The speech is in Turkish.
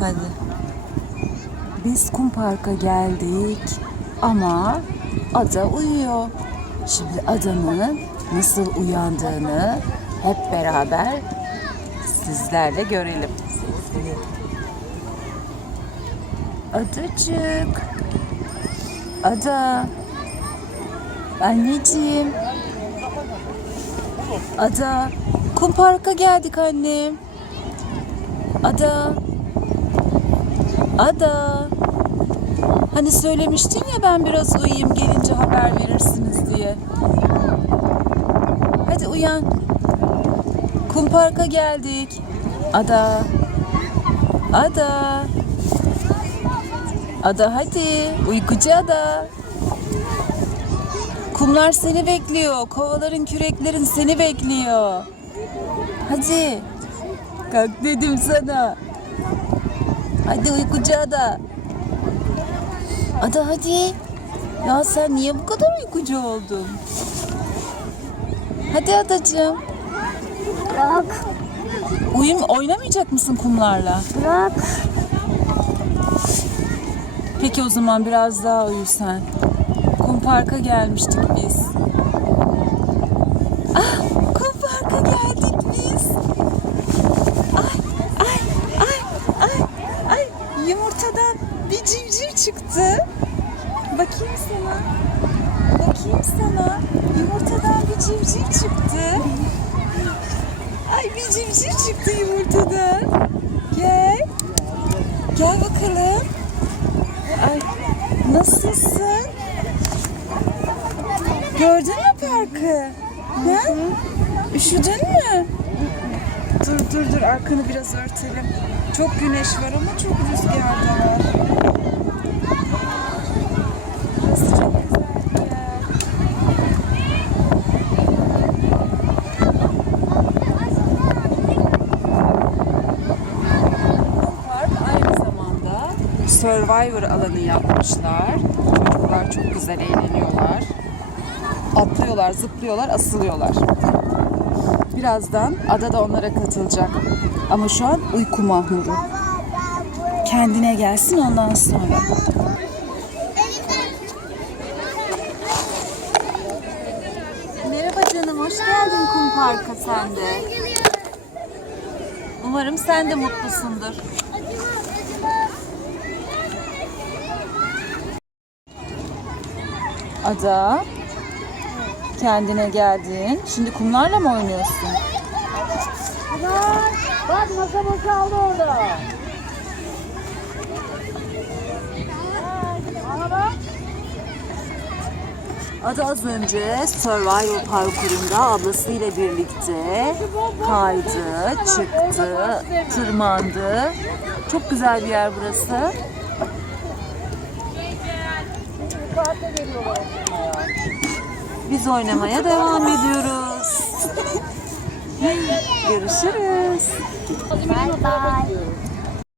Hadi. Biz kum parka geldik ama ada uyuyor. Şimdi adanın nasıl uyandığını hep beraber sizlerle görelim. Adacık. Ada. Anneciğim. Ada. Kum parka geldik annem. Ada. Ada. Hani söylemiştin ya ben biraz uyuyayım gelince haber verirsiniz diye. Hadi uyan. Kum parka geldik. Ada. Ada. Ada hadi. Uykucu ada. Kumlar seni bekliyor. Kovaların, küreklerin seni bekliyor. Hadi. Kalk dedim sana. Hadi uykucu ada. Ada hadi. Ya sen niye bu kadar uykucu oldun? Hadi adacığım. Bırak. Uyum oynamayacak mısın kumlarla? Bırak. Peki o zaman biraz daha uyu sen. Kum parka gelmiştik biz. Ah, kum parka geldik biz. Ay, ay, ay, ay, ay. Yumurtadan bir civciv çıktı. Bakayım sana. Bakayım sana. Yumurtadan bir civciv çıktı. Ay bir civciv çıktı yumurtadan. Gel. Gel bakalım. Ay nasılsın? Gördün mü parkı? Ha? Üşüdün mü? Dur dur dur arkanı biraz örtelim. Çok güneş var ama çok rüzgar da var. Burası çok Survivor alanı yapmışlar. Çocuklar çok güzel eğleniyorlar. Atlıyorlar, zıplıyorlar, asılıyorlar. Birazdan ada da onlara katılacak. Ama şu an uyku mahmuru. Kendine gelsin ondan sonra. Merhaba canım, hoş geldin kum parka sen de. Umarım sen de mutlusundur. Ada, kendine geldin. Şimdi kumlarla mı oynuyorsun? Bırak. Bak masa boşaldı orada. Bana bak. Ada az önce Survivor parkurunda ablasıyla birlikte kaydı, çıktı, tırmandı. Çok güzel bir yer burası. Geliyorlar aslında ya. Biz oynamaya devam ediyoruz. Görüşürüz. Bye bye.